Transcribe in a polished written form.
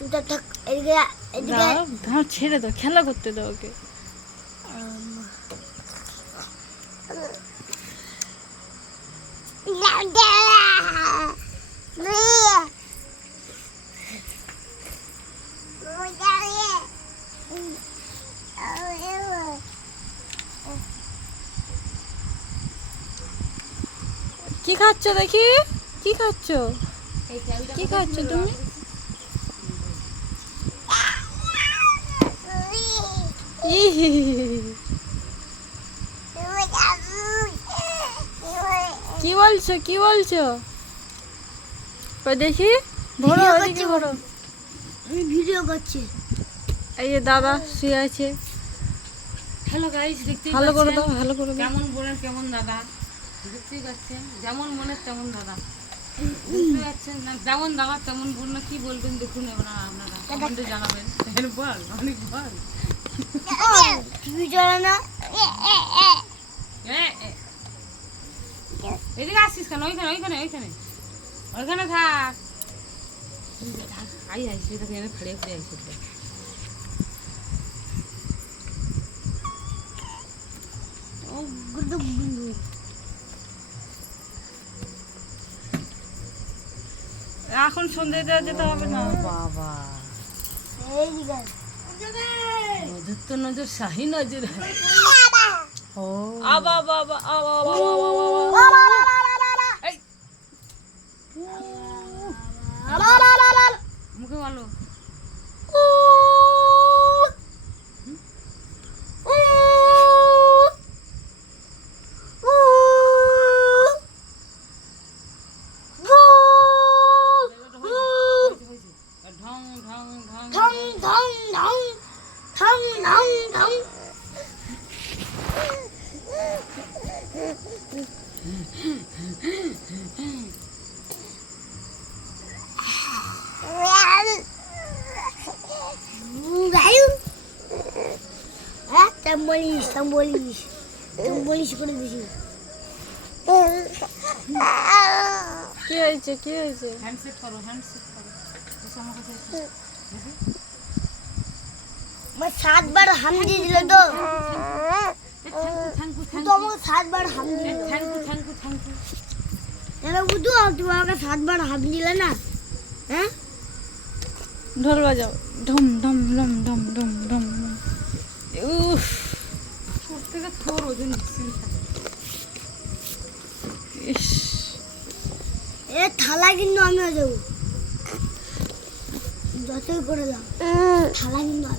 চুপচাপ থাক। এদিকে এদিকে দাও দাও, ছেড়ে দাও, খেলা করতে দাও ওকে। কি খাচ্ছ দেখি? কি খাচ্ছ? কি খাচ্ছ তুমি? কি বলছো? কি বলছো? কই দেখি, ভরো ওইদিকে ভরো। আমি ভিডিও করছি। এই যে দাদা শুয়ে আছে। হ্যালো গাইস, দেখতেই ভালো করে পাচ্ছেন দাও, ভালো করে দাও। কেমন বোনের কেমন দাদা, দেখতেই পাচ্ছেন যেমন মনের তেমন দাদা, দেখতে পাচ্ছেন না? যেমন দাদা তেমন বোন, না কি বলবেন দেখুন এবার আপনারা কমেন্টে জানাবেন। বল অনেক বল। টিভি চলে না। এদিকে আসছিস কেন? ওইখানে ওইখানে ওইখানে ওইখানে থাক। আই আইসি তাকে এনে ফেড়ে ফেড়ে আইসি। এখন সন্ধ্যে দেওয়া যেতে হবে না। বাবা এইদিকে নজর তো নজর, শাহী নজর। ও আবা বাবা আবা বাবা এই মুখে বলো। ঢং ঢং ঢং ঢং ঢং ঢং ঢং ঢং ঢং। বলিস করে দিছি। কি হয়েছে? কি হয়েছে? হ্যান্ডশেক করো, হ্যান্ডশেক করো। এসো আমার কাছে এসো। দেখি। আমার 7 বার হাম দিয়ে দিল তো। থ্যাংক ইউ থ্যাংক তো আমাকে 7 বার হাম দিল। You thank you thank you thank you. তাহলে বুঝু তুমি আমাকে 7 বার হাম দিলে না? হ্যাঁ, ঢোল বাজাও। ঢম ঢম ঢম ঢম ঢম ঢম। উফ, ছোট থেকে তোর ওজন বেশি থাকে। ইস, এ থালা কিন্তু আমি দেবো, যতই করে দাও থালা কিন্তু আমি